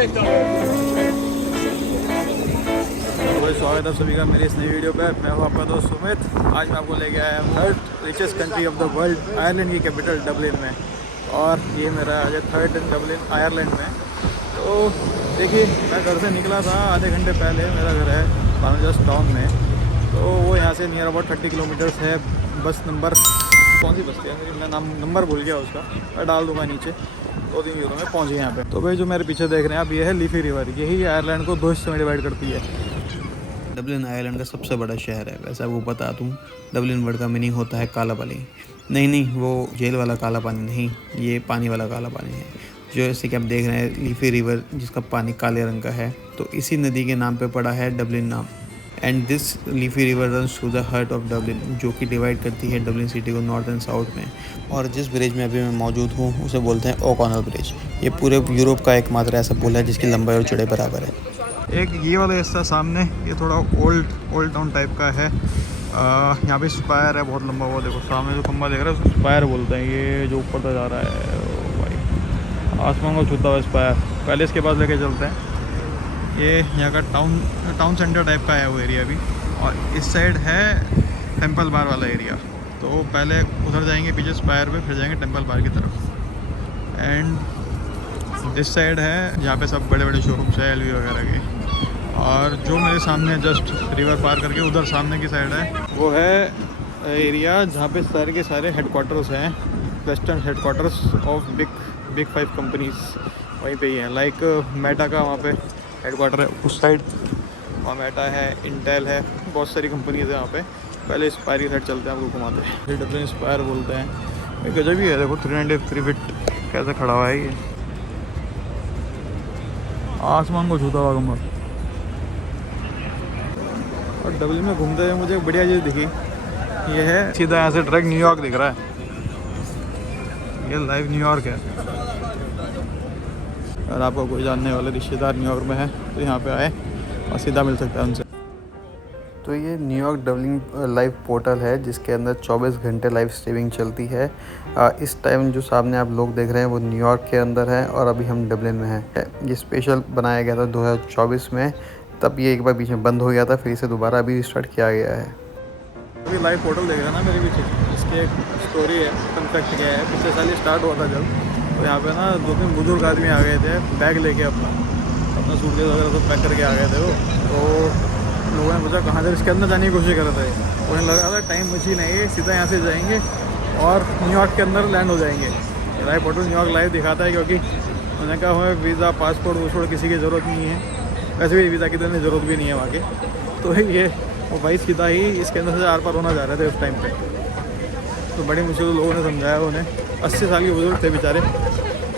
स्वागत है सभी का मेरी इस नई वीडियो पे। मैं हूँ आपका दोस्त सुमित। आज मैं आपको लेके आया हूँ third richest country of the world, Ireland की कैपिटल डबलिन में। और ये मेरा आज थर्ड इन डबलिन आयरलैंड में। तो देखिए, मैं घर से निकला था आधे घंटे पहले। मेरा घर है बारनजस्ट टाउन में, तो वो यहाँ से नियर अबाउट 30 किलोमीटर्स है। बस नंबर कौन सी बस्ती है मेरी, मैं नंबर भूल गया उसका, मैं डाल दूँगा नीचे। 2-3 यूरो में पहुँच गए यहाँ पे। तो भाई जो मेरे पीछे देख रहे हैं आप, ये है लीफी रिवर। यही आयरलैंड को 2 हिस्सों में डिवाइड करती है। डबलिन आयरलैंड का सबसे बड़ा शहर है। वैसे आपको बता दूं, डबलिन वर्ड का मीनिंग होता है काला पानी। नहीं, वो जेल वाला काला पानी नहीं, ये पानी वाला काला पानी है। जो जैसे कि आप देख रहे हैं लीफी रिवर, जिसका पानी काले रंग का है, तो इसी नदी के नाम पे पड़ा है डबलिन नाम। And this leafy river runs through the heart of Dublin, जो कि डिवाइड करती है डबलिन सिटी को नॉर्थ एंड साउथ में। और जिस ब्रिज में अभी मैं मौजूद हूँ उसे बोलते हैं ओकॉनल ब्रिज। ये पूरे यूरोप का एकमात्र ऐसा पुल है जिसकी लंबाई और चौड़ाई बराबर है। एक ये वाला हिस्सा सामने, ये थोड़ा ओल्ड टाउन टाइप का है। यहाँ पे स्पायर है बहुत लंबा। वो देखो सामने जो खंबा देख रहे हैं उसको स्पायर बोलते हैं। ये जो ऊपर तक जा रहा है, ओ भाई, आसमान को छूता हुआ स्पायर। पहले इसके पास लेके चलते हैं। ये यहाँ का टाउन सेंटर टाइप का है वो एरिया भी। और इस साइड है टेम्पल बार वाला एरिया। तो पहले उधर जाएंगे पीछे स्पायर पे, फिर जाएंगे टेम्पल बार की तरफ। एंड दिस साइड है जहाँ पे सब बड़े बड़े शोरूम्स है एलवी वगैरह के। और जो मेरे सामने जस्ट रिवर पार करके उधर सामने की साइड है, वो है एरिया जहाँ पे सारे के सारे हेडक्वार्टर्स हैं, western headquarters of big 5 companies वहीं पे ही हैं। लाइक मेटा का वहाँ पे हेडक्वार्टर है उस साइड, वहाँ मेटा है, इंटेल है, बहुत सारी कंपनीज है वहाँ पे। पहले स्पायर की साइड चलते हैं, आपको घुमाते हैं। डबलिन स्पायर बोलते हैं। गजब ही है, देखो 393 फीट कैसे खड़ा हुआ है ये, आसमान को छूता हुआ कमर। और डबलिन में घूमते हुए मुझे एक बढ़िया चीज़ दिखी, ये है सीधा यहाँ से डायरेक्ट न्यूयॉर्क दिख रहा है। ये लाइव न्यूयॉर्क है। अगर आपको कोई जानने वाले रिश्तेदार न्यूयॉर्क में है तो यहाँ पे आए और सीधा मिल सकता है उनसे। तो ये न्यूयॉर्क डबलिन लाइव पोर्टल है जिसके अंदर 24 घंटे लाइव स्ट्रीमिंग चलती है। इस टाइम जो सामने आप लोग देख रहे हैं वो न्यूयॉर्क के अंदर है और अभी हम डबलिन में हैं। ये स्पेशल बनाया गया था 2024 में, तब ये एक बार बीच में बंद हो गया था, फिर इसे दोबारा अभी रिस्टार्ट किया गया है। अभी लाइव पोर्टल देख रहे हैं ना मेरे पीछे, इसकी एक स्टोरी है, कन्फेक्ट क्या है। पिछले साल ही स्टार्ट हुआ था जब, तो यहाँ पे ना 2-3 बुजुर्ग आदमी आ गए थे बैग लेके अपना सूटकेस वगैरह सब पैक करके आ गए थे वो। तो लोगों ने पूछा कहाँ से, इसके अंदर जाने की कोशिश कर रहे थे। उन्हें लगा था टाइम मशीन है ये, सीधा यहाँ से जाएंगे और न्यूयॉर्क के अंदर लैंड हो जाएंगे। लाइव पोर्टल न्यूयॉर्क लाइव दिखाता है, क्योंकि उन्होंने कहा हमें वीज़ा पासपोर्ट वोसपोर्ट किसी की ज़रूरत नहीं है, वैसे भी वीज़ा की तो ज़रूरत भी नहीं है वहाँ के। तो ये वो भाई सीधा ही इसके अंदर से आर पार होना जा रहे थे उस टाइम पे। तो बड़ी मुश्किल लोगों ने समझाया उन्हें। 80 साल के बुजुर्ग थे बेचारे।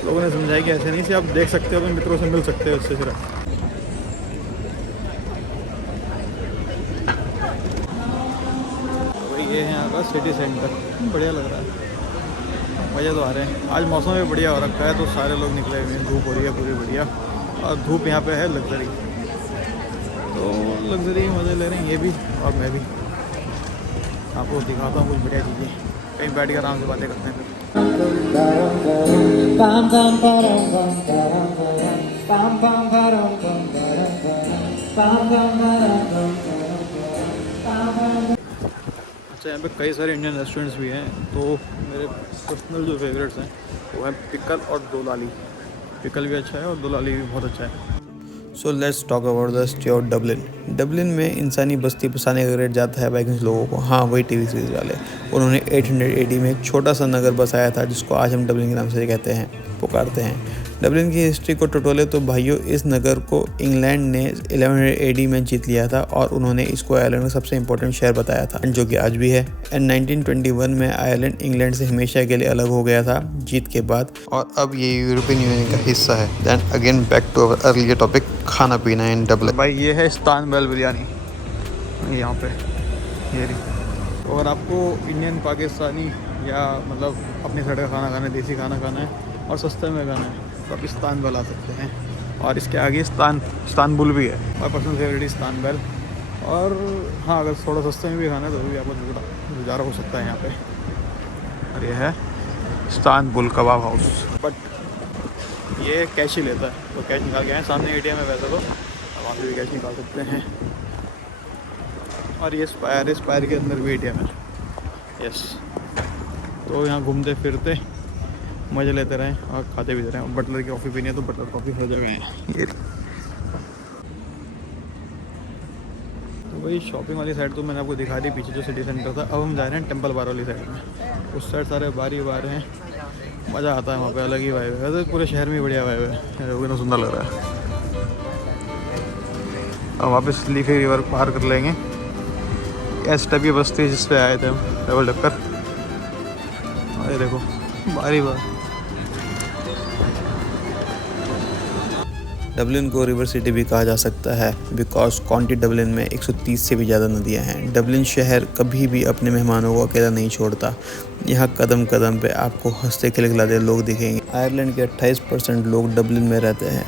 लोगों ने समझाया कि ऐसे नहीं से आप देख सकते हो, अपने मित्रों से मिल सकते हो उससे सिर्फ। तो ये है यहाँ का सिटी सेंटर, बढ़िया लग रहा है, मज़े तो आ रहे हैं। आज मौसम भी बढ़िया हो रखा है तो सारे लोग निकले हुए हैं, धूप हो रही है पूरी बढ़िया। और धूप यहाँ पे है लग्जरी, तो लग्जरी मज़े ले रहे हैं ये भी और मैं भी। आपको दिखाता हूँ कुछ बढ़िया चीज़ें, कहीं बैठ के आराम से बातें करते हैं फिर। अच्छा, यहाँ पे कई सारे इंडियन रेस्टोरेंट्स भी हैं। तो मेरे पर्सनल जो फेवरेट्स हैं वो हैं पिकल और दोलाली। पिकल भी अच्छा है और दोलाली भी बहुत अच्छा है। So let's talk about the city of Dublin. Dublin में इंसानी बस्ती बसाने का रेट जाता है वाइकिंग्स लोगों को। हाँ, वही टीवी सीरीज वाले। उन्होंने 880 में एक छोटा सा नगर बसाया था जिसको आज हम डबलिन के नाम से कहते हैं, पुकारते हैं। डबलिन की हिस्ट्री को टटोले तो भाइयों, इस नगर को इंग्लैंड ने 1100 AD में जीत लिया था और उन्होंने इसको आयरलैंड का सबसे इंपॉर्टेंट शहर बताया था, जो कि आज भी है। एंड 1921 में आयरलैंड इंग्लैंड से हमेशा के लिए अलग हो गया था जीत के बाद, और अब ये यूरोपियन यूनियन का हिस्सा है। Then again back to our earlier topic, खाना पीना इन डबलिन। भाई ये है इस्तानबुल बिरयानी, यहाँ पे ये रही। तो अगर आपको इंडियन पाकिस्तानी या मतलब अपनी साइड का खाना खाना है, देसी खाना खाना है और सस्ते में खाना है, तो आप इस्तानबुल आ सकते हैं। और इसके आगे इस्तानबुल भी है। मेरा पर्सनल फेवरेट इस्तानबुल। और हाँ, अगर थोड़ा सस्ते में भी खाना है तो भी आपको गुजारा हो सकता है यहाँ पे। और ये है इस्तानबुल कबाब हाउस। बट ये कैश ही लेता है, तो कैश निकाल के आए। सामने एटीएम है वैसे तो, वहाँ से भी कैश निकाल सकते हैं। और ये स्पायर के अंदर भी एटीएम है। यस, तो यहाँ घूमते फिरते मज़े लेते रहें और खाते भी रहें। बटलर की कॉफ़ी पीनी है तो बटलर कॉफ़ी हर जगह है। ये तो भाई शॉपिंग वाली साइड तो मैंने आपको दिखा दी, पीछे जो सिटी सेंटर था। अब हम जा रहे हैं टेम्पल बार वाली साइड में। उस साइड सारे बार ही बार हैं, मज़ा आता है वहाँ पे, अलग ही वाइब है। वैसे पूरे शहर में ही बढ़िया वाइब है, वो कितना सुंदर लग रहा है। अब वापस लीफी रिवर पार कर लेंगे। एस टाइप की बस्ती जिस पे आए थे हम डबल डक्कर। और ये देखो बारी बार। डबलिन को रिवर सिटी भी कहा जा सकता है बिकॉज काउंटी डबलिन में 130 से भी ज़्यादा नदियां हैं। डबलिन शहर कभी भी अपने मेहमानों को अकेला नहीं छोड़ता। यहाँ कदम कदम पे आपको हंसते खिलखिलाते लोग दिखेंगे। आयरलैंड के 28% लोग डबलिन में रहते हैं।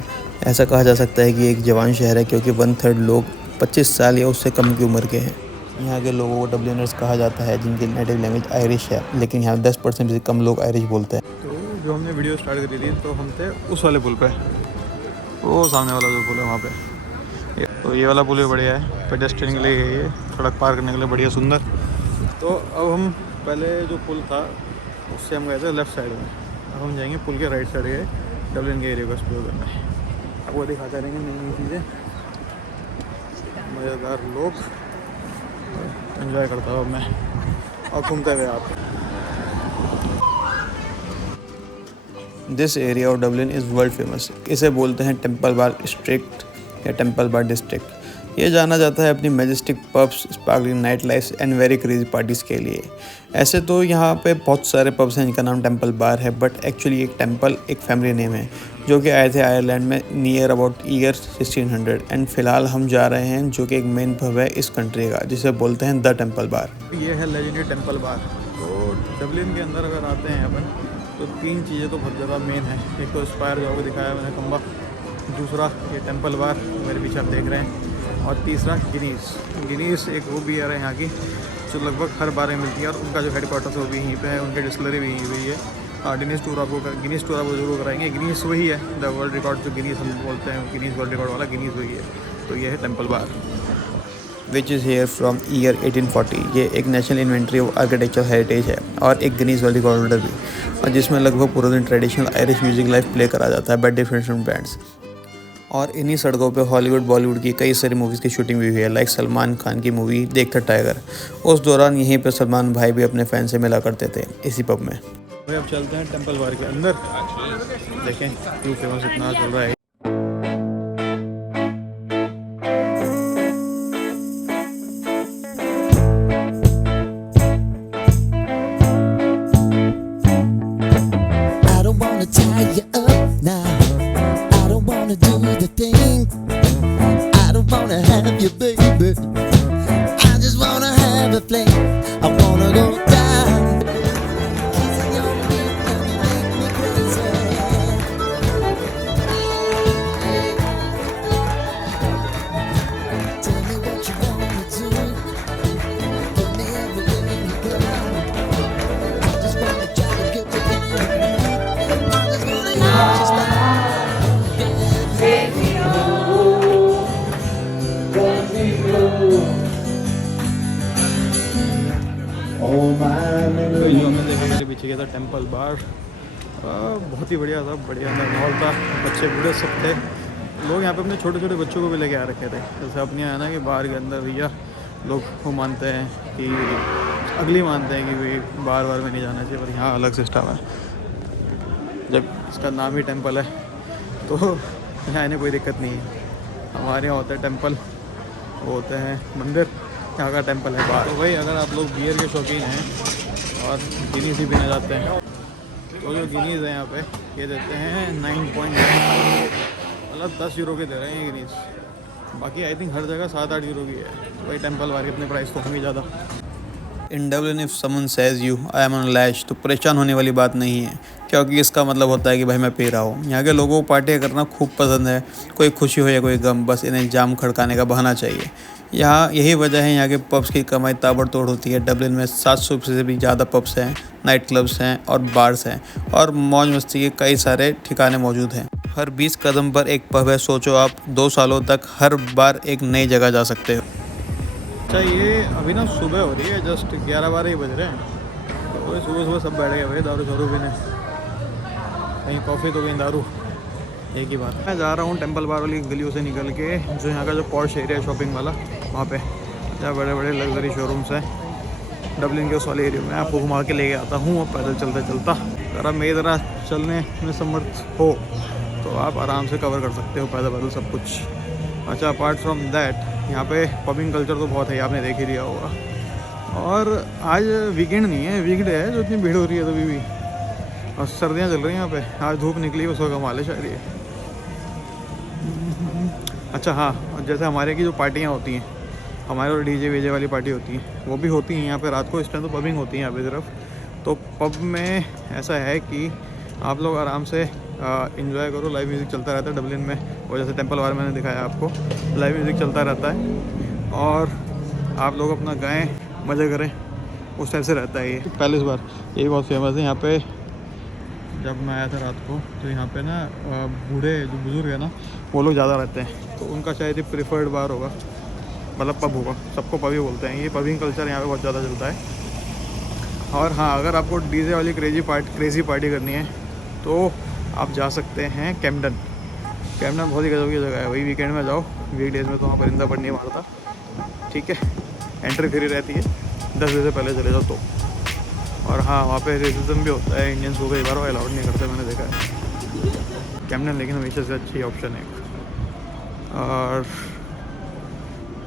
ऐसा कहा जा सकता है कि एक जवान शहर है क्योंकि 1/3 लोग 25 साल या उससे कम की उम्र के हैं। यहाँ के लोगों को डबलिनर्स कहा जाता है जिनकी नेटिव लैंग्वेज आयरिश है, लेकिन यहाँ 10% से कम लोग आयरिश बोलते हैं। तो जो हमने वीडियो स्टार्ट करी थी तो हम थे उस वाले पुल पे, वो सामने वाला जो पुल है वहाँ पे। तो ये वाला पुल भी बढ़िया है, पेडेस्ट्रियन के लिए ये सड़क पार करने के लिए बढ़िया सुंदर। तो अब हम पहले जो पुल था उससे हम गए थे लेफ़्ट साइड में, अब हम जाएंगे पुल के राइट साइड गए डबलिन के एरिया को एक्सप्लोर करना है। अब वो दिखाते रहेंगे नई नई चीज़ें, मज़ेदार लोग, एंजॉय करता हूँ मैं और घूमते हुए आप। This area of Dublin is world famous. इसे बोलते हैं टेम्पल बार स्ट्रिक्ट या टेम्पल बार डिस्ट्रिक्ट। ये जाना जाता है अपनी majestic pubs, sparkling night life and very crazy parties के लिए। ऐसे तो यहाँ पे बहुत सारे पब्स हैं जिनका नाम टेम्पल बार है, बट एक्चुअली एक टेम्पल एक फैमिली नेम है जो कि आए थे आयरलैंड में नियर अबाउट ईयर 1600। एंड फिलहाल हम जा रहे हैं जो कि एक मेन पब है इस कंट्री का, जिसे बोलते हैं द टेम्पल बार। ये है लेजेंडरी टेम्पल बार। तो डबलिन के अंदर अगर आते हैं अपन तो 3 चीज़ें तो बहुत ज़्यादा मेन है। एक तो स्पायर जो आपको दिखाया मैंने खंबा, दूसरा ये टेम्पल बार मेरे पीछे आप देख रहे हैं, और तीसरा गिनीस एक वो बियर है यहाँ की जो लगभग हर बार में मिलती है, और उनका जो हेडक्वार्टर्स है वो भी यहीं पे है, उनकी डिस्टिलरी भी यहीं पे है। गिनीस टूर आपको जरूर कराएंगे। गिनीस वही है, द वर्ल्ड रिकॉर्ड जो गिनीस हम बोलते हैं, गिनीस वर्ल्ड रिकॉर्ड वाला गिनीस वही है। तो ये है Temple Bar which is here from year 1840। ये एक national inventory of architecture heritage है और एक गिनीज वर्ल्ड रिकॉर्ड होल्डर भी, और जिसमें लगभग पूरा दिन traditional Irish music live play करा जाता है बाय डिफरेंट बैंड्स। और इन्हीं सड़कों पे हॉलीवुड बॉलीवुड की कई सारी मूवीज़ की शूटिंग भी हुई है, लाइक सलमान खान की मूवी देख द टाइगर। उस दौरान यहीं पर सलमान भाई भी अपने फैन से मिला करते थे इसी पब में। भाई अब चलते हैं टेम्पल बार के अंदर, देखें क्यों फेमस इतना चल रहा है। Tie you up now. I don't wanna do the thing. I don't wanna have you, baby. I just wanna have a fling. I wanna go down. Kissing your lips and you make me crazy. Tell me what you wanna do. Give me everything you got. I just wanna try to get with you. तो जो हमने देखा मेरे पीछे गया था Temple Bar, बहुत ही बढ़िया था, बढ़िया माहौल था। बच्चे बूढ़े सब थे, लोग यहाँ पे अपने छोटे छोटे बच्चों को भी लेके आ रखे थे। जैसे अपने यहाँ ना कि बार के अंदर भैया लोग वो मानते हैं कि अगली मानते हैं कि भाई बार में नहीं जाना चाहिए, पर यहाँ अलग सिस्टम है। जब इसका नाम ही टेम्पल है तो यहाँ आने कोई दिक्कत नहीं है। हमारे यहाँ होता है टेम्पल, वो होते हैं मंदिर, यहाँ का टेम्पल है बार। तो भाई अगर आप लोग बियर के शौकीन हैं और गिनीज ही पीना चाहते हैं तो जो गिनीज है यहाँ पे ये देते हैं 9.9, मतलब 10 यूरो के दे रहे हैं ये गिनीज। बाकी आई थिंक हर जगह 7-8 यूरो की है। तो भाई टेम्पल बार के अपने प्राइस तो होंगे ज़्यादा। In Dublin if someone says you I am on lash, तो परेशान होने वाली बात नहीं है, क्योंकि इसका मतलब होता है कि भाई मैं पी रहा हूँ। यहाँ के लोगों को पार्टी करना खूब पसंद है, कोई खुशी हो या कोई गम, बस इन्हें जाम खड़काने का बहाना चाहिए। यहाँ यही वजह है यहाँ के पब्स की कमाई ताबड़तोड़ होती है। डबलिन में 700 से भी ज़्यादा पब्स हैं, नाइट क्लब्स हैं और बार्स हैं, और मौज मस्ती के कई सारे ठिकाने मौजूद हैं। हर 20 कदम पर एक पब है। सोचो आप 2 सालों तक हर बार एक नई जगह जा सकते हो। अच्छा ये अभी ना सुबह हो रही है, जस्ट 11-12 ही बज रहे हैं। तो सुबह सुबह सब बैठ गए भाई दारू शारू पीने, कहीं कॉफ़ी तो कहीं दारू, एक ही बात। मैं जा रहा हूँ टेम्पल बार वाली गलियों से निकल के, जो यहाँ का जो पॉश एरिया है शॉपिंग वाला, वहाँ पे जहाँ बड़े बड़े लग्जरी शोरूम्स हैं डबलिन के उस वाले एरिया में, आपको घुमा के लेके आता हूँ। और पैदल चलते चलता अगर आप मेरी तरह चलने में समर्थ हो तो आप आराम से कवर कर सकते हो पैदल पैदल सब कुछ। अच्छा अपार्ट फ्रॉम दैट यहाँ पे पबिंग कल्चर तो बहुत है, आपने देख ही लिया होगा। और आज वीकेंड नहीं है, वीकडे है, जो इतनी भीड़ हो रही है तभी भी। और सर्दियाँ चल रही हैं यहाँ पे, आज धूप निकली बस होगा कमाल है शायद ये। अच्छा हाँ, जैसे हमारे की जो पार्टियाँ होती हैं, हमारे और डीजे वीजे वाली पार्टी होती हैं, वो भी होती हैं यहाँ पे रात को। इस टाइम तो पबिंग होती है यहाँ पे तरफ। तो पब में ऐसा है कि आप लोग आराम से इंजॉय करो, लाइव म्यूज़िक चलता रहता है डबलिन में। और जैसे टेम्पल बार मैंने दिखाया आपको, लाइव म्यूज़िक चलता रहता है और आप लोग अपना गाएं, मज़े करें, उस टाइप से रहता है ये। पहले इस बार ये बहुत फेमस है यहाँ पे। जब मैं आया था रात को तो यहाँ पे ना बूढ़े जो बुज़ुर्ग है ना, वो लोग ज़्यादा रहते हैं, तो उनका शायद ही प्रेफर्ड बार होगा, मतलब पब होगा। सबको पब ही बोलते हैं, ये पबिंग कल्चर यहाँ पे बहुत ज़्यादा चलता है। और हाँ, अगर आपको डीजे वाली क्रेज़ी पार्टी करनी है तो आप जा सकते हैं कैम्पटन। कैम्पटन बहुत ही गजब की जगह है, वही वीकेंड में जाओ, वीकडेज में तो वहाँ परिंदा पड़ नहीं मारता, ठीक है। एंट्री फ्री रहती है, 10 बजे से पहले चले जाओ तो। और हाँ, वहाँ पे रेसिज्म भी होता है, इंडियंस को कई बार वो अलाउड नहीं करते, मैंने देखा है। कैम्पटन लेकिन हमेशा से अच्छी ऑप्शन है। और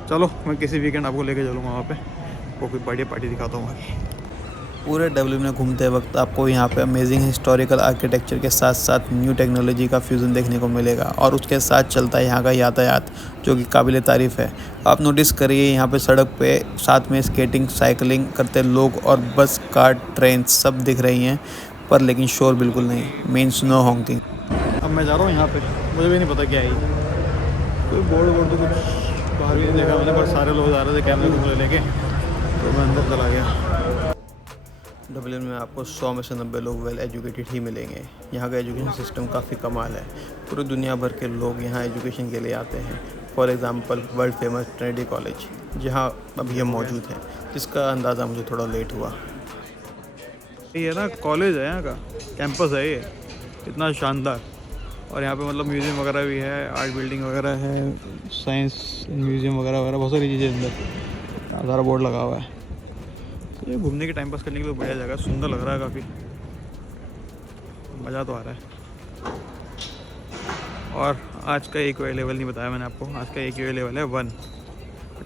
चलो मैं किसी वीकेंड आपको लेके चलूँगा वहाँ पे, वो कोई बढ़िया पार्टी दिखाता हूँ आगे। पूरे डब्ल्यू में घूमते वक्त आपको यहाँ पे अमेजिंग हिस्टोरिकल आर्किटेक्चर के साथ साथ न्यू टेक्नोलॉजी का फ्यूज़न देखने को मिलेगा। और उसके साथ चलता है यहाँ का यातायात, जो कि काबिल तारीफ़ है। आप नोटिस करिए यहाँ पे सड़क पे साथ में स्केटिंग, साइकिलिंग करते लोग और बस, कार, ट्रेन सब दिख रही हैं, पर लेकिन शोर बिल्कुल नहीं, मीन्स नो हॉन्किंग। अब मैं जा रहा हूँ यहाँ पे, मुझे भी नहीं पता क्या है, कोई बोर्ड तो कुछ बाहर भी नहीं देखा मैंने, पर सारे लोग आ रहे थे कैमरे को लेके, तो मैं अंदर चला गया। डबलिन में आपको 100 में से 90 लोग वेल एजुकेटेड ही मिलेंगे। यहाँ का एजुकेशन सिस्टम काफ़ी कमाल है। पूरी दुनिया भर के लोग यहाँ एजुकेशन के लिए आते हैं। For example world famous Trinity college, जहाँ अभी हम मौजूद हैं, जिसका अंदाज़ा मुझे थोड़ा लेट हुआ। ये ना कॉलेज है, यहाँ का कैंपस है ये, इतना शानदार। और यहाँ पे मतलब म्यूज़ियम वगैरह भी है, आर्ट बिल्डिंग वगैरह है, साइंस म्यूज़ियम वगैरह वगैरह बहुत सारी चीज़ें अंदर, सारा बोर्ड लगा हुआ है। तो ये घूमने के टाइम पास करने के लिए बढ़िया जगह, सुंदर लग रहा है काफ़ी, मज़ा तो आ रहा है। और आज का एक लेवल नहीं बताया मैंने आपको, आज का एक लेवल है 1,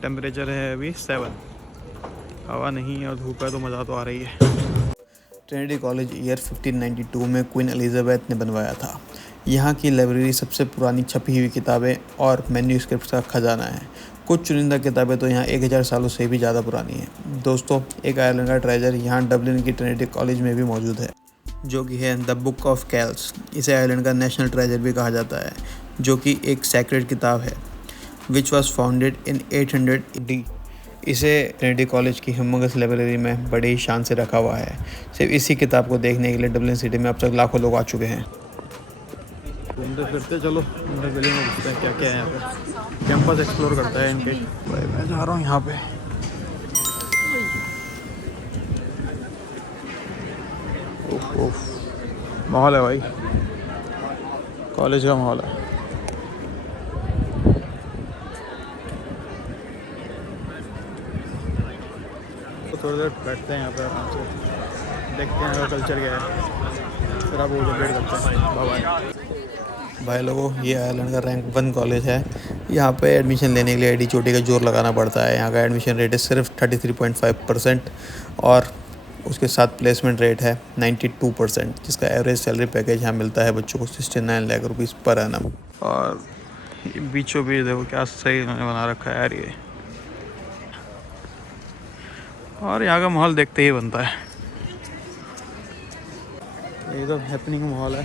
टेम्परेचर है अभी 7, हवा नहीं है और धूप है, तो मज़ा तो आ रही है। ट्रिनिटी कॉलेज ईयर 1592 में क्वीन एलिजाबेथ ने बनवाया था। यहाँ की लाइब्रेरी सबसे पुरानी छपी हुई किताबें और मैन्यूस्क्रिप्ट्स का खजाना है। कुछ चुनिंदा किताबें तो यहाँ 1000 सालों से भी ज़्यादा पुरानी हैं। दोस्तों, एक आयरलैंड का ट्रेजर यहाँ डबलिन की ट्रिनिटी कॉलेज में भी मौजूद है, जो कि है द बुक ऑफ केल्स। इसे आयरलैंड का नेशनल ट्रेजर भी कहा जाता है, जो कि एक सैक्रेड किताब है, which was founded in 800 AD। इसे ट्रिनिटी कॉलेज की ह्यूमंगस लाइब्रेरी में बड़े ही शान से रखा हुआ है। सिर्फ इसी किताब को देखने के लिए डबलिन सिटी में अब तक लाखों लोग आ चुके हैं। घूमते फिरते चलो अंदर गली में घुसते हैं, क्या क्या है यहाँ पे, कैंपस एक्सप्लोर करता है इनके। भाई मैं जा रहा हूँ यहाँ पे, माहौल है भाई, कॉलेज का माहौल है। तो थोड़ी देर बैठते हैं यहाँ पे आराम से, देखते हैं कल्चर क्या है, फिर आप वो डिबेट करते हैं। बाय भाई लोगों, ये आयरलैंड का रैंक 1 कॉलेज है। यहाँ पे एडमिशन लेने के लिए एडी चोटी का जोर लगाना पड़ता है। यहाँ का एडमिशन रेट है सिर्फ 33.5% और उसके साथ प्लेसमेंट रेट है 92%, जिसका एवरेज सैलरी पैकेज यहाँ मिलता है बच्चों को 69 लाख रुपीज़ पर एनम। और बीचों बीच देखो क्या सही इन्होंने बना रखा है यार ये, और यहाँ का माहौल देखते ही बनता है। एकदम हैपनिंग माहौल है,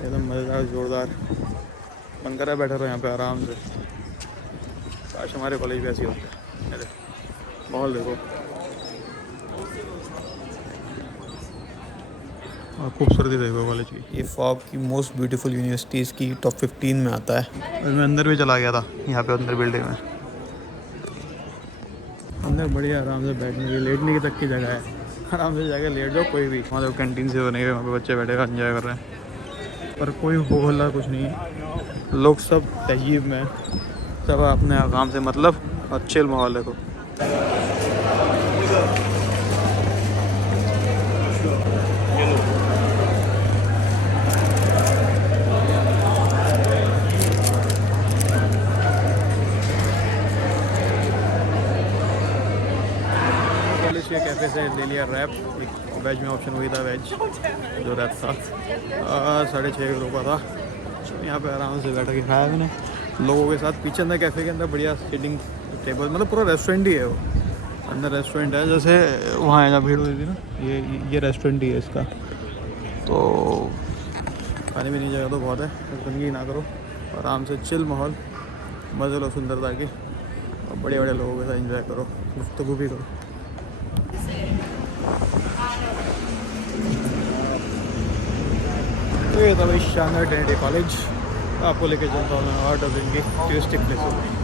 एकदम मज़ेदार, ज़ोरदार। मन कर रहा है बैठा रहो यहाँ पे आराम से। काश हमारे कॉलेज भी ऐसी होता है। माहौल देखो, और खूबसूरती देखो कॉलेज की। ये फॉग की मोस्ट ब्यूटीफुल यूनिवर्सिटीज़ की टॉप 15 में आता है। और मैं अंदर भी चला गया था, यहाँ पे अंदर बिल्डिंग में। अंदर बढ़िया आराम से बैठने की, लेटने की तक की जगह है। आराम से जाके लेट जाओ कोई भी। वहाँ तो कैंटीन से बने हुए, वहाँ पे बच्चे बैठे एंजॉय कर रहे हैं, पर कोई हो हल्ला कुछ नहीं है। लोग सब तहजीब में, सब अपने काम से मतलब, अच्छे माहौल है। कॉलेज के कैफ़े से ले लिया रैप, एक वेज में ऑप्शन वही था, वेज जो रैप था 6.5 रुपये था। यहाँ पे आराम से बैठ के खाया मैंने लोगों के साथ। पीछे अंदर कैफ़े के अंदर बढ़िया सीटिंग टेबल, मतलब पूरा रेस्टोरेंट ही है वो। अंदर रेस्टोरेंट है, जैसे वहाँ जहाँ भीड़ हुई थी ना, ये रेस्टोरेंट ही है इसका। तो खाने पीने की जगह तो बहुत है, गंदगी ना करो, आराम से चिल माहौल, मज़े लो सुंदरता के, और बड़े बड़े लोगों के साथ एंजॉय करो, गुफ्तगू भी करो। तो ये था भाई शानदार ट्रिनिटी कॉलेज। आपको लेके चलता हूँ मैं और डब्लिन की टूरिस्टिक प्लेसों में।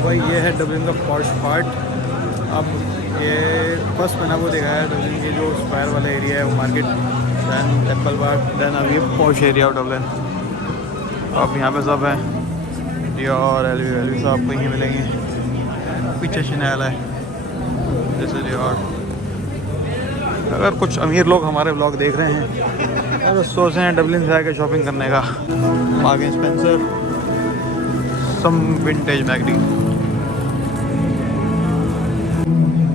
भाई ये है डब्लिन का पॉश पार्ट। अब ये फर्स्ट मैंने वो देखा है डब्लिन की जो स्क्वायर वाला एरिया है वो market, then temple park, then अब ये पॉश एरिया ऑफ डब्लिन। अब यहाँ पे सब है, डियोर, एलवी सब आपको यहीं मिलेंगे। पीछे शनैल है जैसे डियोर। अगर कुछ अमीर लोग हमारे ब्लॉग देख रहे हैं अगर सोच रहे हैं डब्लिन से आके शॉपिंग करने का, Marks and Spencer, some vintage मैगडी,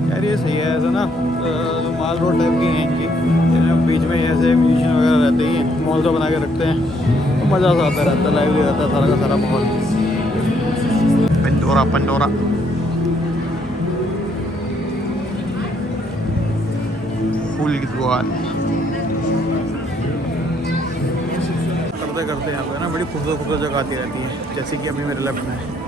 यार ये सही है। ऐसा ना माल रोड टाइप की हैं इनकी, बीच में ऐसे म्यूजिशियन वगैरह रहते ही हैं, मॉल तो बना के रखते हैं, तो मज़ा सा आता रहता है, लाइवली रहता है सारा का सारा माहौल। पंडोरा पंडोरा फूल की दुकान। करते करते यहाँ पे ना बड़ी खूबसूरत जगह आती रहती है, जैसे कि अभी मेरे लेफ्ट में है।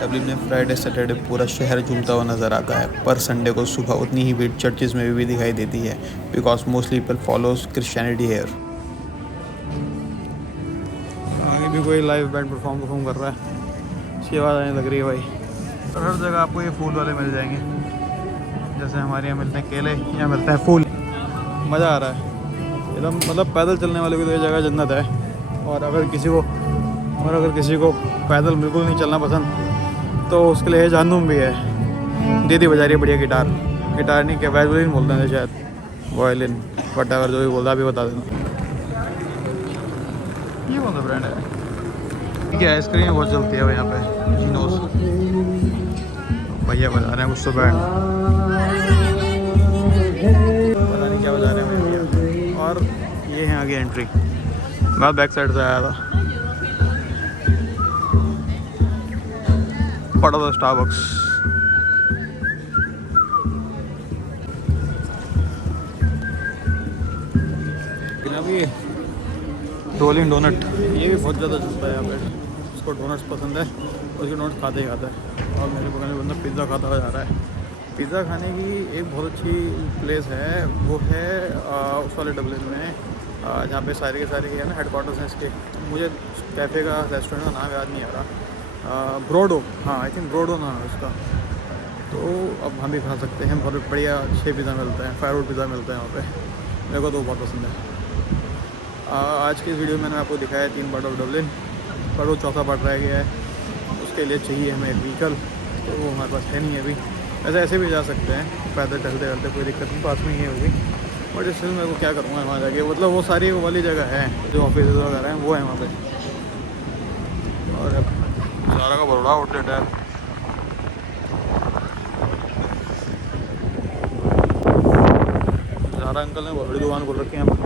डब्लिन में फ्राइडे सैटरडे पूरा शहर झूमता हुआ नज़र आता है, पर संडे को सुबह उतनी ही भीड़ चर्चेज़ में भी दिखाई देती है, because mostly people follows Christianity here. आगे भी कोई लाइव बैंड परफॉर्म कर रहा है, इसकी आवाज़ आने लग रही है भाई। और हर जगह आपको ये फूल वाले मिल जाएंगे, जैसे हमारे यहाँ मिलते हैं केले, यहाँ मिलते हैं फूल। मज़ा आ रहा है एकदम, मतलब पैदल चलने वाले की तो ये जगह जन्नत है। और अगर किसी को पैदल बिल्कुल नहीं चलना पसंद तो उसके लिए जहन्नुम भी है। दीदी बजा रही है बढ़िया गिटार नहीं, क्या वायलिन बोलते हैं शायद, वायलिन, बट अगर जो भी बोलता अभी बता देना। ये कौन सा ब्रांड है? क्या आइसक्रीम बहुत चलती है यहाँ पे, जीनोस। भैया बजा रहे हैं कुछ तो बैंड, पता नहीं क्या बजा रहे हैं भैया। और ये है आगे एंट्री, मैं बैक साइड से आया था। बड़ा था स्टारबक्स। अभी रोलिंग डोनट ये भी बहुत ज़्यादा चलता है यहाँ पे, उसको डोनट्स पसंद है, उसके डोनट्स खाते ही खाता है। और मेरे बगल में बंदा पिज़्ज़ा खाता हुआ जा रहा है। पिज़्ज़ा खाने की एक बहुत अच्छी प्लेस है, वो है उस वाले डब्लिन में, जहाँ पे सारे के सारे है ना हेडक्वार्टर्स हैं इसके। मुझे कैफ़े का रेस्टोरेंट का नाम याद नहीं आ रहा, ब्रोडो, हाँ आई थिंक ब्रोडो नाम है उसका। तो अब हम भी खा सकते हैं, बहुत बढ़िया अच्छे पिज़्ज़ा मिलते हैं, फायर वुड पिज़्ज़ा मिलता है वहाँ पे, मेरे को तो बहुत पसंद है। आज की इस वीडियो में मैंने आपको दिखाया 3 पार्ट ऑफ डब्लिन, पर वो चौथा पार्ट रह गया है, उसके लिए चाहिए हमें व्हीकल, तो वो हमारे पास है नहीं अभी। वैसे ऐसे भी जा सकते हैं पैदल चलते चलते, कोई दिक्कत नहीं, पास में ही होगी। बट इसलिए मेरे को क्या करूँगा वहाँ जाके, मतलब वो सारी वो वाली जगह है जो ऑफिस वगैरह हैं वो है वहाँ पे। और ज़ारा का बड़ा आउटलेट है। ज़ारा अंकल ने बहुत बड़ी दुकान खोल रखी है यहाँ पर।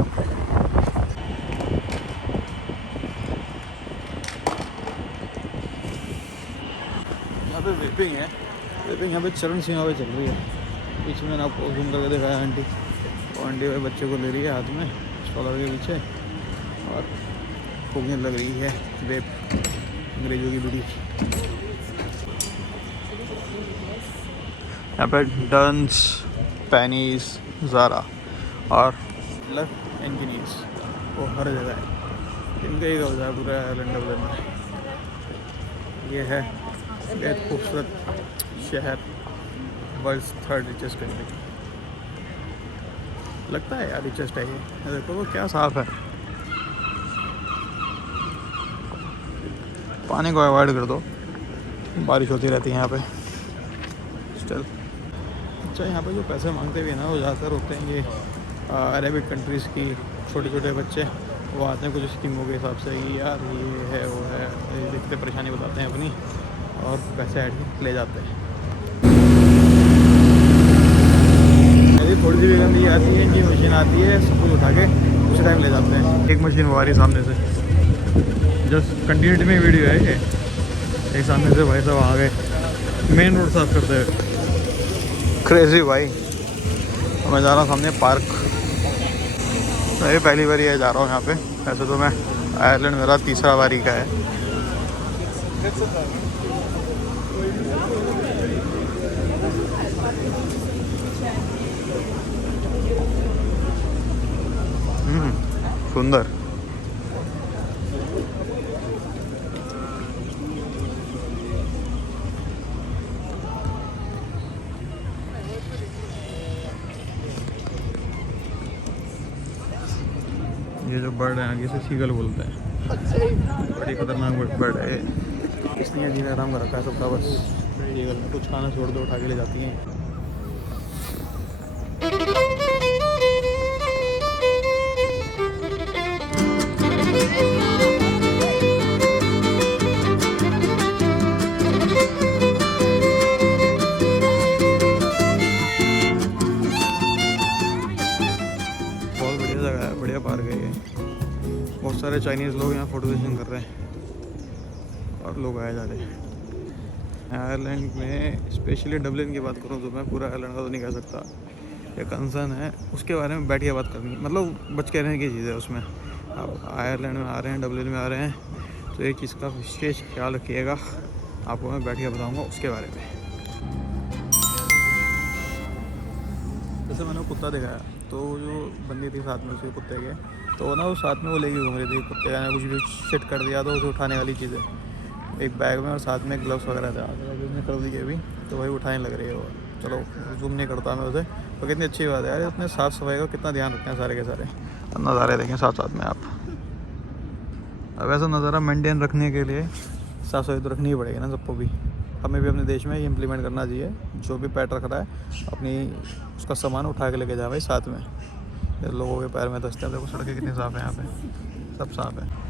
यहाँ पे वेपिंग है, वेपिंग यहाँ पे चरण सिंह पे चल रही है। पीछे मैंने आपको जूम करके दिखाया आंटी, वो आंटी भाई बच्चे को ले रही है हाथ में स्टॉलर के पीछे, और फूकने लग रही है वेप, अंग्रेजों की बीड़ी। यहाँ पे डंस, पैनीज, ज़ारा और लक एंकिनीज वो हर जगह है। इनका ही कब्जा है पूरा आयरलैंड डबलिन में। ये है बेहद खूबसूरत शहर, वर्ल्ड्स 3rd रिचेस्ट कंट्री। लगता है यार रिचेस्ट है ये, देखो वो क्या साफ है। पानी को अवॉइड कर दो, बारिश होती रहती है यहाँ पे स्टिल। अच्छा यहाँ पे जो पैसे मांगते भी हैं ना वो ज़्यादातर होते हैं ये अरेबिक कंट्रीज़ की छोटे छोटे बच्चे, वो आते हैं कुछ स्कीमों के हिसाब से कि यार ये है वो है, देखते परेशानी बताते हैं अपनी और पैसे ऐड ले जाते हैं। यदि थोड़ी सी भी गंदी आती है, इनकी मशीन आती है, सब कुछ उठा के उसी टाइम ले जाते हैं। एक मशीन वो आ रही सामने से, जस्ट कंटिन्यूटी में वीडियो है ये। एक सामने से भाई साहब आ गए मेन रोड साफ करते हुए, क्रेजी भाई। मैं जा रहा हूँ सामने पार्क, मैं पहली बार ये जा रहा हूँ यहाँ पे। वैसे तो मैं आयरलैंड मेरा तीसरा बारी का है। सुंदर। ये जो बर्ड है आगे से सीगल बोलते हैं, बड़ी खतरनाक बर्ड है। इसने अजीब आराम कर रखा है सबका, बस सीगल में कुछ खाना छोड़ दो उठा के ले जाती हैं। बहुत बढ़िया जगह है, बढ़िया पार्क है ये। बहुत सारे चाइनीज़ लोग यहाँ फोटो सेशन कर रहे हैं और लोग आए जा रहे हैं। आयरलैंड में स्पेशली डबलिन की बात करूँ तो मैं पूरा आयरलैंड का तो नहीं कह सकता, ये कंसर्न है उसके बारे में बैठ के बात करनी है, मतलब बच के रहने की चीज़ है उसमें। आप आयरलैंड में आ रहे हैं, डबलिन में आ रहे हैं, तो एक चीज़ का विशेष ख्याल रखिएगा, आपको मैं बैठ के बताऊँगा उसके बारे में। जैसे मैंने कुत्ता दिखाया, तो जो बंदी थी साथ में उसके कुत्ते के, तो ना वो साथ में वो लेके घूम रही थी कुत्ते का, कुछ भी शिट कर दिया तो उसे उठाने वाली चीज़ें एक बैग में, और साथ में ग्लव्स वगैरह थे, उसने कर दी अभी, तो वही उठाने लग रही है वो। चलो जूम नहीं करता मैं उसे, तो कितनी अच्छी बात है यार, इतने साफ़ सफाई का कितना ध्यान रखते हैं सारे के सारे। नज़ारे देखें साथ साथ में आप। अब ऐसा नज़ारा मेंटेन रखने के लिए साफ़ सफाई तो रखनी ही पड़ेगी ना सबको भी। हमें भी अपने देश में ये इम्प्लीमेंट करना चाहिए, जो भी पेट रख रहा है अपनी उसका सामान उठा के लेके जाए भाई साथ में। लोगों के पैर में दस्ते हैं, देखो सड़कें कितनी साफ़ है यहाँ पे, सब साफ़ है।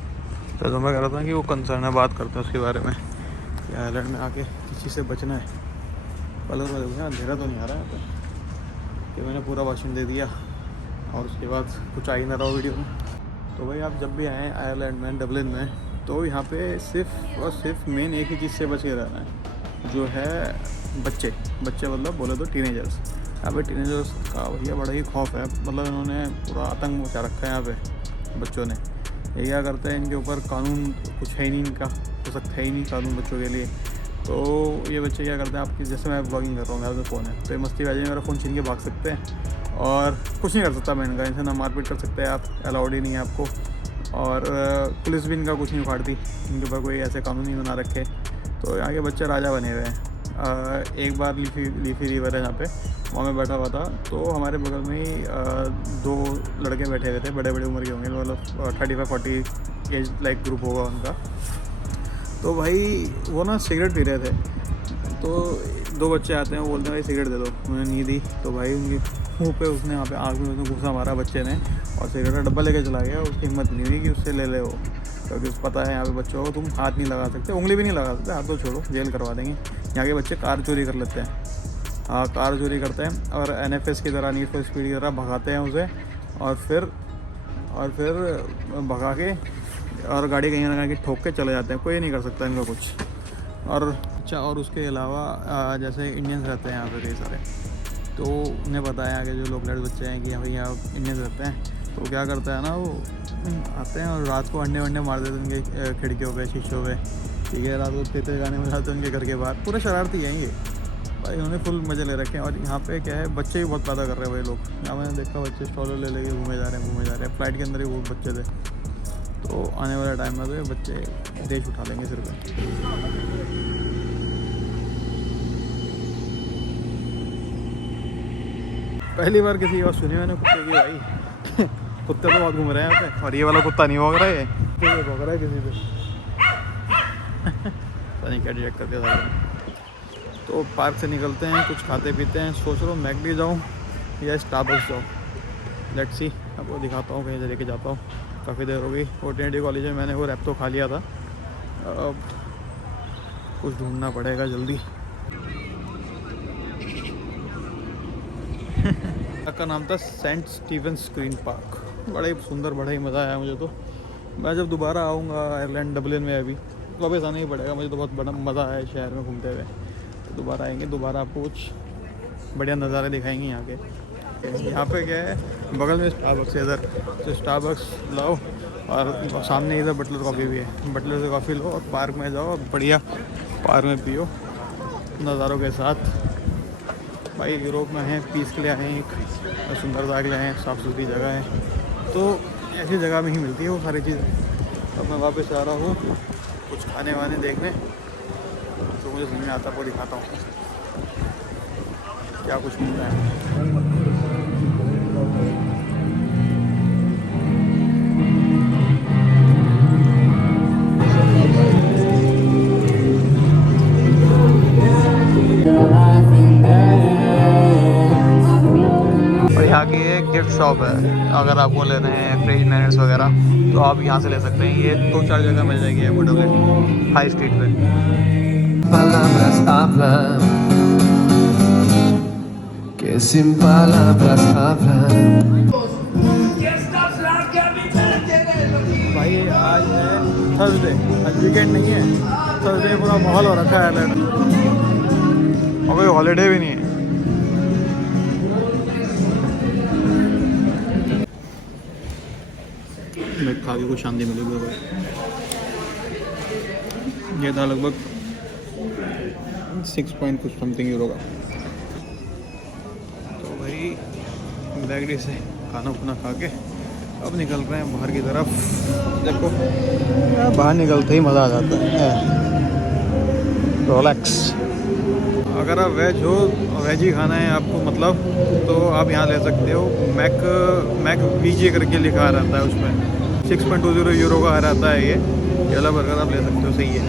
तो मैं कह रहा था कि वो कंसर्न है, बात करते हैं उसके बारे में कि आयरलैंड में आके किस चीज़ से बचना है। कलर में देखो अंधेरा तो नहीं आ रहा है तो, कि मैंने पूरा भाषण दे दिया और उसके बाद कुछ आ ही ना रहा वीडियो में। तो भाई आप जब भी आएँ आयरलैंड में, डबलिन में, तो यहाँ पे सिर्फ और सिर्फ मेन एक ही चीज़ से बच के रहना है, जो है बच्चे मतलब बोले तो टीनेजर्स। यहाँ पे टीनेजर्स का भैया बड़ा ही खौफ है, मतलब इन्होंने पूरा आतंक मचा रखा है यहाँ पे बच्चों ने। ये क्या करते हैं, इनके ऊपर कानून कुछ है ही नहीं, इनका हो सकता है ही नहीं कानून बच्चों के लिए। तो ये बच्चे क्या करते हैं, आपकी जैसे मैं ब्लॉगिंग कर रहा हूँ, मेरा जो फ़ोन है, तो ये मस्ती बाजी मेरा फ़ोन छीन के भाग सकते हैं और कुछ नहीं कर सकता मैं इनका, इनसे ना मारपीट कर सकते हैं आप, अलाउड ही नहीं है आपको। और पुलिस भी इनका कुछ नहीं उखाड़ती, इनके ऊपर कोई ऐसे कानून नहीं बना रखे। तो यहाँ के बच्चे राजा बने हुए हैं। एक बार लीफी रिवर है यहाँ पे, वहाँ में बैठा हुआ था, तो हमारे बगल में ही 2 लड़के बैठे हुए थे, बड़े बड़े उम्र के होंगे, मतलब 35-40 एज लाइक ग्रुप होगा उनका। तो भाई वो ना सिगरेट पी रहे थे, तो 2 बच्चे आते हैं, वो बोलते हैं भाई सिगरेट दे दो, उन्हें नहीं दी तो भाई उनके मुँह पे उसने यहाँ पे आँख में उसने घुसा मारा बच्चे ने, और सिगरेट का डब्बा लेके चला गया। उसकी हिम्मत नहीं हुई कि उससे ले ले वो, क्योंकि उसको पता है यहाँ पे बच्चों को तुम हाथ नहीं लगा सकते, उंगली भी नहीं लगा सकते, हाथ तो छोड़ो जेल करवा देंगे। यहाँ के बच्चे कार चोरी कर लेते हैं, हाँ कार चोरी करते हैं और NFS की तरह, नीड फॉर स्पीड की तरह भगाते हैं उसे, और फिर भगा के और गाड़ी कहीं ना कहीं ठोक के चले जाते हैं, कोई नहीं कर सकता इनका कुछ। और अच्छा, और उसके अलावा जैसे इंडियंस रहते हैं यहाँ पे कई सारे, तो उन्हें पता है आगे जो लोग लड़के बच्चे हैं कि भाई यहाँ इंडियंस रहते हैं, तो क्या करता है ना, वो आते हैं और रात को अंडे वंडे मार देते हैं उनके खिड़कियों पे, शीशों पे, ठीक है, रात को तेज गाने में जाते हैं उनके घर के बाहर। पूरे शरारती हैं ये भाई, इन्होंने फुल मज़े ले रखे हैं। और यहाँ पे क्या है, बच्चे भी बहुत पैदा कर रहे हैं भाई लोग, यहाँ मैंने देखा बच्चे स्टॉलर ले लेके घूमे जा रहे हैं। फ्लाइट के अंदर ही बहुत बच्चे थे, तो आने वाले टाइम में तो बच्चे देश उठा लेंगे सिर पे। पहली बार किसी बात सुनी मैंने कुत्ते की भाई। कुत्ते तो बहुत घूम रहे हैं यहाँ पे, और ये वाला कुत्ता नहीं भौंक रहा है, ये भौंक रहा है किसी पे। पता नहीं क्या डिटेक्ट करके सारे। तो पार्क से निकलते हैं, कुछ खाते पीते हैं, सोच रहा हूँ मैकडी जाऊँ या स्टारबक्स जाऊँ, लेट्स सी। आपको दिखाता हूँ, कहीं लेके जाता हूँ। काफ़ी देर हो गई, और ट्रिनिटी कॉलेज में मैंने वो रैप्टो खा लिया था, अब कुछ ढूंढना पड़ेगा जल्दी। का नाम था सेंट स्टीवेंस ग्रीन पार्क, बड़ा ही सुंदर, बड़ा ही मज़ा आया मुझे तो। मैं जब दोबारा आऊँगा आयरलैंड डबलिन में, अभी वापस आना ही पड़ेगा मुझे, तो बहुत बड़ा मज़ा आया शहर में घूमते हुए। तो दोबारा आएंगे, दोबारा आपको कुछ बढ़िया नज़ारे दिखाएंगे यहाँ के। यहाँ पे क्या है, बगल में स्टारबक्स है इधर, तो स्टारबक्स लाओ, और सामने इधर बटलर कॉफ़ी भी है, बटलर से कॉफ़ी लो और पार्क में जाओ, बढ़िया पार्क में पियो नज़ारों के साथ। भाई यूरोप में हैं, पीस के लिए आए हैं, एक सुंदरता के लिए आए हैं, साफ़ सुथरी जगह है, तो ऐसी जगह में ही मिलती है वो सारी चीज़। अब मैं वापस आ रहा हूँ कुछ खाने वाने देखने, तो मुझे समझ में आता है, वो दिखाता हूँ क्या कुछ मिल रहा है। यहाँ की एक गिफ्ट शॉप है, अगर आपको लेने हैं फ्रिज मैग्नेट्स वगैरह तो आप यहाँ से ले सकते हैं। ये 2-4 जगह मिल जाएगी आपको डबलिन हाई स्ट्रीट पे। Palabras hablan, que sin palabras hablan. भाई आज है थर्सडे, आज वीकेंड नहीं है, थर्सडे पूरा माहौल हो रखा है आयरलैंड में, और कोई हॉलीडे भी नहीं है। मैं खा के कुछ शांति मिलेगी भाई। ये था लगभग 6 पॉइंट कुछ समथिंग यूरो का। तो भाई मैकडी से खाना खुना खा के अब निकल रहे हैं बाहर की तरफ। देखो बाहर निकलते ही मज़ा आ जाता है, रिलैक्स। अगर आप वेज हो, वेज ही खाना है आपको मतलब, तो आप यहाँ ले सकते हो। मैक वीजे करके लिखा रहता है उसमें, 6.20 यूरो का आ रहता है ये वाला बर्गर, आप ले सकते हो, सही है।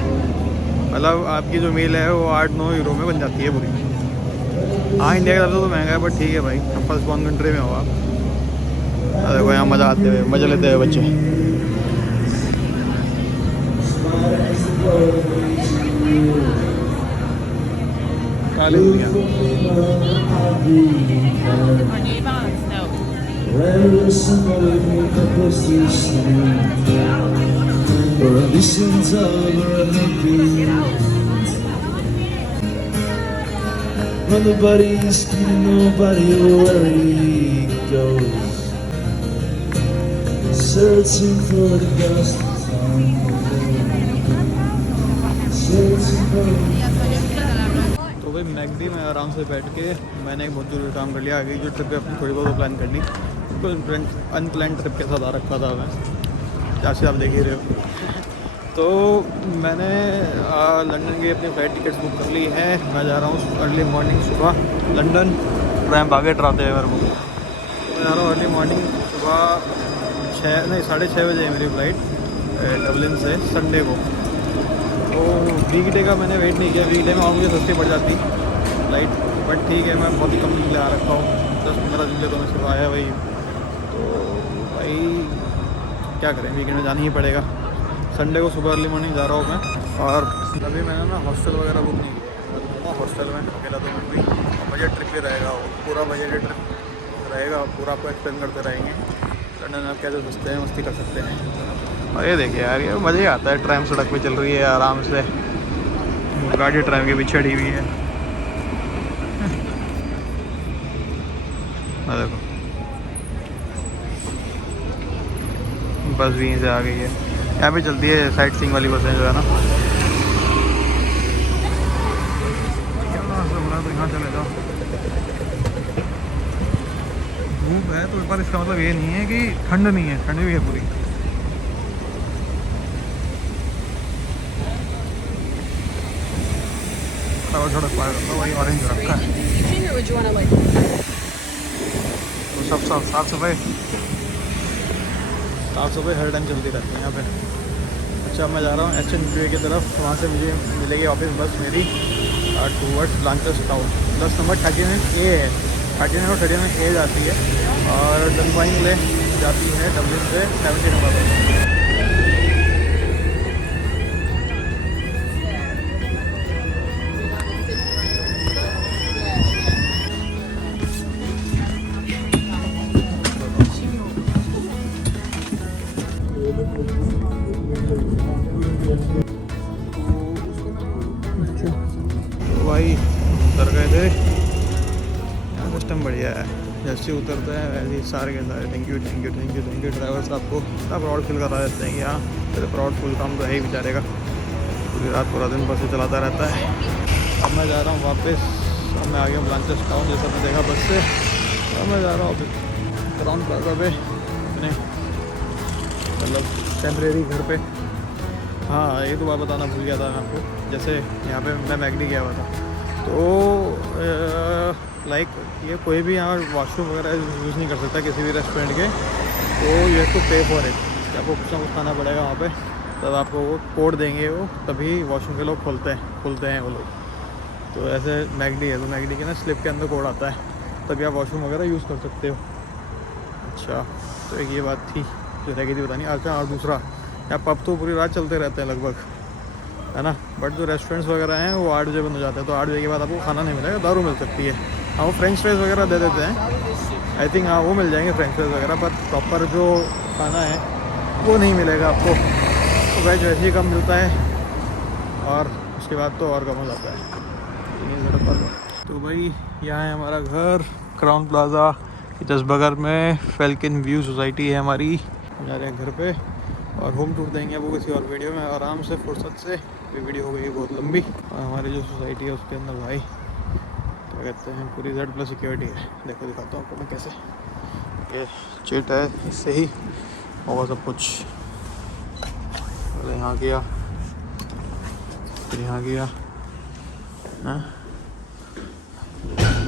मतलब आपकी जो मील है वो 8-9 यूरो में बन जाती है पूरी। हाँ इंडिया की तरफ से तो महंगा है, बट ठीक है भाई, अब फर्स्ट वर्ल्ड कंट्री में हो आप। देखो यहाँ मज़ा आते हुए, मज़ा लेते हुए बच्चे। क्या ले लिया? Nobody's kidding nobody where he goes, searching for the ghost of time, searching for तो भाई मैकडी में आराम से बैठ के मैंने एक बहुत जरूरी काम कर लिया। आगे जो ट्रिप है अपनी थोड़ी बहुत प्लान करनी, तो अनप्लान ट्रिप के साथ आ रखा था मैं, जैसे आप देख ही रहे हो। तो मैंने लंदन की अपनी फ़्लाइट टिकट्स बुक कर ली है। मैं जा रहा हूँ अर्ली मॉर्निंग सुबह लंदन, टाइम आगे ट्राते हैं मेरे को। मैं जा रहा हूँ अर्ली मॉर्निंग सुबह 6:30 बजे है मेरी फ़्लाइट डबलिन से, संडे को। तो वीकडे का मैंने वेट नहीं किया, वीकडे में और मुझे सस्ती पड़ जाती, फ्लाइट, बट ठीक है मैं बहुत कम दिन ले आ रखा हूँ, 10-15 दिन ले तो मैं सिर्फ आया भाई। तो भाई क्या करें, वीकेंड में जाना ही पड़ेगा। संडे को सुबह अर्ली मॉर्निंग जा रहा हूँ मैं। और अभी मैंने ना हॉस्टल वगैरह बुक नहीं किया, हॉस्टल में अकेला तो मैं भी, बजट ट्रिप ही रहेगा वो, पूरा बजट ट्रिप रहेगा, पूरा आपको एक्सप्लेन करते रहेंगे लंदन आप कैसे सस्ते हैं, मस्ती कर सकते हैं। और ये देखिए यार, ये मज़ा ही आता है, ट्रैम सड़क पे चल रही है आराम से, गाड़ी ट्रैम के पीछे अड़ी हुई है। देखो बस भी यहीं से आ गई है, यहाँ पे चलती है साइट सीइंग वाली बसें जो है ना। तो यहाँ चले जाओ, धूप है तो पर इसका मतलब ये नहीं है कि ठंड नहीं है, ठंड भी है पूरी। थोड़ा वही ऑरेंज रखा है तो सब साफ सफाई हर टाइम चलती रहती है यहाँ पे। अच्छा मैं जा रहा हूँ HNQA की तरफ, वहाँ से मुझे मिलेगी ऑफिस बस मेरी टूवर्ड्स ब्लांचेस टाउन। बस नंबर 39A है, 39 और 39A जाती है और डनबाइन ले जाती है डब्लिन से 70 नंबर पर। भाई उतर गए थे, यहाँ सिस्टम बढ़िया है, जैसे उतरते हैं वैसे ही सारे के सारे थैंक यू ड्राइवर साहब को इतना प्राउड फील करा देते हैं कि हाँ तेरे प्राउड फुल काम तो है ही बेचारे का, पूरी रात पूरा दिन बस से चलाता रहता है। अब मैं जा रहा हूँ वापस, अब मैं आ गया ब्लांचेस टाउन, जैसा मैं देखा बस से। अब मैं जा रहा हूँ क्राउन प्लाजा पे अपने मतलब टेम्परेरी घर पे। हाँ ये तो बात बताना भूल गया था मैं आपको, जैसे यहाँ पे मैं मैगडी गया हुआ था तो लाइक ये कोई भी यहाँ वॉशरूम वगैरह यूज़ नहीं कर सकता किसी भी रेस्टोरेंट के, तो यू हैव टू पे फॉर इट, आपको कुछ ना कुछ खाना पड़ेगा वहाँ पे, तब आपको वो कोड देंगे वो, तभी वॉशरूम के लोग खुलते हैं वो लोग। तो ऐसे मैगडी है तो मैगडी के ना स्लिप के अंदर कोड आता है, तभी आप वॉशरूम वगैरह यूज़ कर सकते हो। अच्छा तो एक ये बात थी जो रह गई थी बतानी। अच्छा और दूसरा, यहाँ पब तो पूरी रात चलते रहते हैं लगभग, है ना, बट जो रेस्टोरेंट्स वगैरह हैं वो 8 बजे बंद हो जाते हैं, तो 8 बजे के बाद आपको खाना नहीं मिलेगा, दारू मिल सकती है। हाँ वो फ्रेंच फ्राइज़ वगैरह दे देते हैं आई थिंक, हाँ वो मिल जाएंगे फ्रेंच फ्राइज़ वगैरह, पर प्रॉपर जो खाना है वो नहीं मिलेगा आपको। तो वेज वैसे ही कम मिलता है और उसके बाद तो और कम हो जाता है। तो भाई यहाँ है हमारा घर क्राउन प्लाजा के जस्ट बगल में, फैल्कन व्यू सोसाइटी है हमारी। जा रहे हैं घर पे और होम टूर देंगे वो किसी और वीडियो में आराम से फुर्सत से, ये वीडियो हो गई बहुत लंबी। और हमारी जो सोसाइटी है उसके अंदर भाई क्या कहते हैं पूरी Z+ सिक्योरिटी है। देखो दिखाता हूँ आपको मैं कैसे, ये चिट है, इससे ही होगा सब कुछ। पहले यहाँ किया फिर यहाँ किया,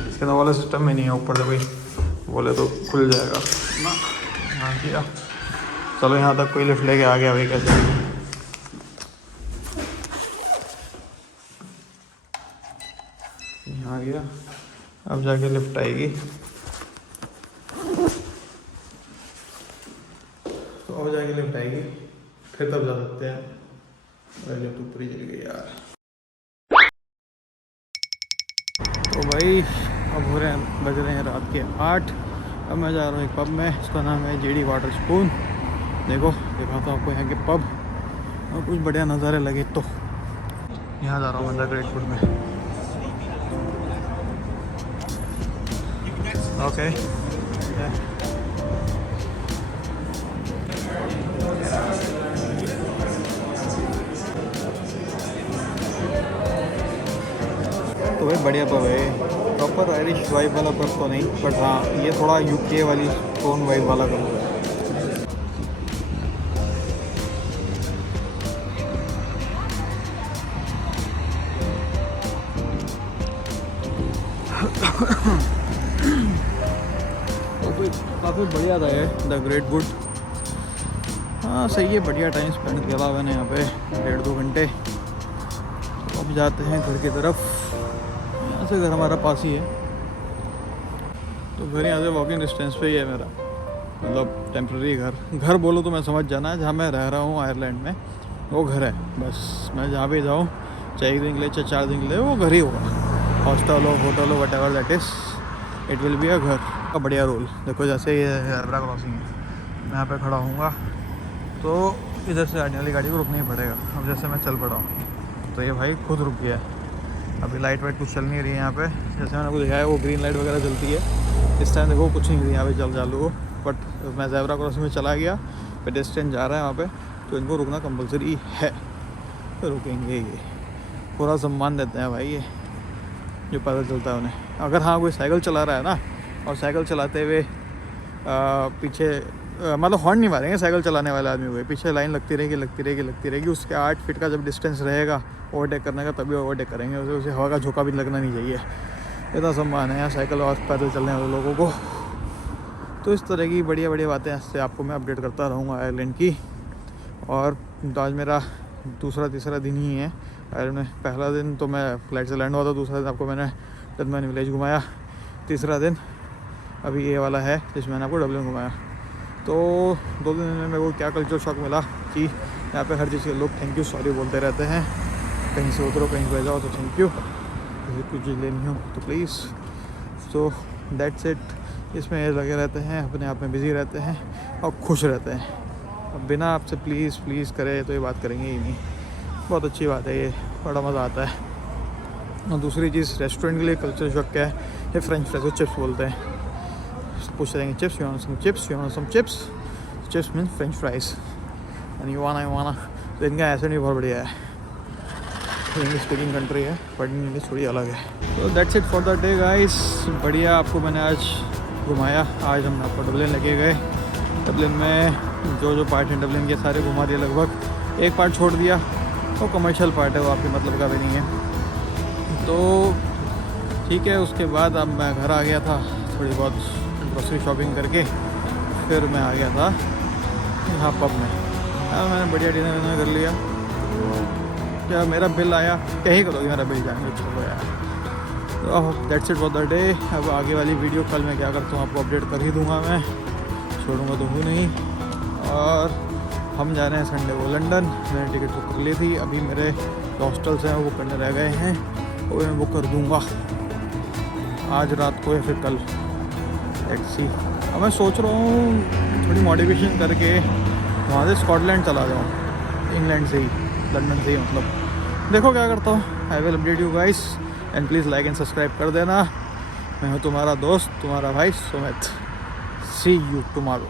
इसके अंदर वाला सिस्टम में नहीं है, ऊपर से कोई बोले तो खुल जाएगा ना। यहाँ किया, चलो यहाँ तक कोई लिफ्ट लेके आ गया भाई, कैसे यहाँ आ गया, अब जाके लिफ्ट आएगी, तो अब जाके लिफ्ट आएगी फिर तब जा सकते हैं। लिफ्ट ऊपर ही चली गई यार। तो भाई अब बज रहे हैं रात के 8। अब मैं जा रहा हूँ एक पब में, उसका नाम है JD वाटर स्पून। देखो दिखाता हूँ आपको यहाँ के पब, और कुछ बढ़िया नज़ारे लगे तो यहाँ जा रहा हूँ मैं ग्रेट फूड में। ओके तो भाई बढ़िया पब है, प्रॉपर आयरिश वाइब वाला पब तो नहीं, बट हाँ ये थोड़ा UK वाली टोन वाइब वाला पब है। काफ़ी बढ़िया था ये द ग्रेट वुड। हाँ सही है, बढ़िया टाइम स्पेंड किया था मैंने यहाँ पे 1.5-2 घंटे। तो अब जाते हैं घर की तरफ, यहाँ से घर हमारा पास ही है, तो घर यहाँ से वॉकिंग डिस्टेंस पे ही है मेरा, मतलब टेम्प्रेरी घर बोलो तो मैं समझ जाना, जहाँ मैं रह रहा हूँ आयरलैंड में वो घर है। बस मैं जहाँ भी जाऊँ, चाहे 1 दिन के लिए चाहे 4 दिन के लिए, वो घर ही होगा। हॉस्टल हो, होटल हो, what ever that is, it will be a घर का बढ़िया रोल। देखो जैसे ये ज़ेब्रा क्रॉसिंग है, मैं यहाँ पे खड़ा हूँगा तो इधर से आने वाली गाड़ी को रुकना ही पड़ेगा। अब जैसे मैं चल पड़ा हूँ तो ये भाई खुद रुक गया है। अभी लाइट वाइट कुछ चल नहीं रही है यहाँ पे, जैसे मैंने आपको दिखाया वो ग्रीन लाइट वगैरह चलती है। इस टाइम देखो कुछ नहीं रही यहाँ पे चल चालू हो, बट मैं ज़ेब्रा क्रॉसिंग में चला गया, पेडेस्ट्रियन जा रहा है वहाँ पे, तो इनको रुकना कंपलसरी है, तो रुकेंगे। ये पूरा सम्मान देते हैं भाई ये जो पता चलता है उन्हें। अगर हाँ कोई साइकिल चला रहा है ना, और साइकिल चलाते हुए पीछे मतलब हॉर्न नहीं मारेंगे साइकिल चलाने वाले आदमी को, पीछे लाइन लगती रहेगी। उसके 8 फीट का जब डिस्टेंस रहेगा ओवरटेक करने का, तभी ओवरटेक करेंगे। उसे हवा का झोंका भी लगना नहीं चाहिए। इतना सम्मान है यहाँ साइकिल और पैदल चलने वाले लोगों को। तो इस तरह की बढ़िया बढ़िया बातें ऐसे आपको मैं अपडेट करता रहूँगा आयरलैंड की। और आज मेरा तीसरा दिन ही है आयरलैंड में। पहला दिन तो मैं फ्लाइट से लैंड हुआ था, दूसरा दिन आपको मैंने टनमैन विलेज घुमाया, तीसरा दिन अभी ये वाला है जिसमें मैंने आपको डबलिन घुमाया। तो 2 दिन में मेरे को क्या कल्चर शॉक मिला कि यहाँ पे हर चीज़ के लोग थैंक यू सॉरी बोलते रहते हैं। कहीं से उतरो कहीं पे जाओ तो थैंक यू, किसी कुछ चीज़ लेनी हो तो प्लीज़। So that's it. इसमें ये लगे रहते हैं, अपने आप में बिज़ी रहते हैं और खुश रहते हैं। अब बिना आपसे प्लीज़ करे तो ये बात करेंगे ही नहीं। बहुत अच्छी बात है ये, बड़ा मज़ा आता है। और दूसरी चीज़ रेस्टोरेंट के लिए कल्चर शॉक क्या है, ये फ्रेंच फ्राइज को चिप्स बोलते हैं। पूछ रहेंगे chips, you want some chips means French fries, and you wanna. तो इनका एसेंट भी बहुत बढ़िया है। इंग्लिश स्पीकिंग कंट्री है बट इंग्लिश थोड़ी अलग है। तो that's it for the day guys. बढ़िया आपको मैंने आज घुमाया। आज हमने आपको डबलिन लेके गए। डबलिन में जो पार्ट है डबलिन के सारे घुमा दिए लगभग। एक पार्ट छोड़ दिया, वो कमर्शियल पार्ट है, वो आपके मतलब का भी नहीं है। तो ठीक है, उसके बाद अब मैं घर आ गया था, थोड़ी बहुत ग्रोसरी शॉपिंग करके फिर मैं आ गया था यहाँ पब में। मैंने बढ़िया डिनर कर लिया। क्या मेरा बिल आया, क्या ही करोगे, मेरा बिल जाएंगे चलो यार। तो that's it for the day. अब आगे वाली वीडियो कल मैं क्या करता हूँ आपको अपडेट कर ही दूँगा, मैं छोड़ूंगा तो हूँ नहीं। और हम जा रहे हैं संडे को लंदन। मैंने टिकट बुक कर ली थी, अभी मेरे हॉस्टल्स हैं वो बुक करने रह गए हैं, वो मैं बुक कर दूँगा आज रात को या फिर कल। Let's see. अब मैं सोच रहा हूँ थोड़ी मॉडिफिकेशन करके वहाँ से स्कॉटलैंड चला जाऊँ, इंग्लैंड से ही, लंदन से ही मतलब। देखो क्या करता हूँ। I will update you guys and please like and subscribe कर देना। मैं हूँ तुम्हारा दोस्त, तुम्हारा भाई सुमित। सी यू टुमारो।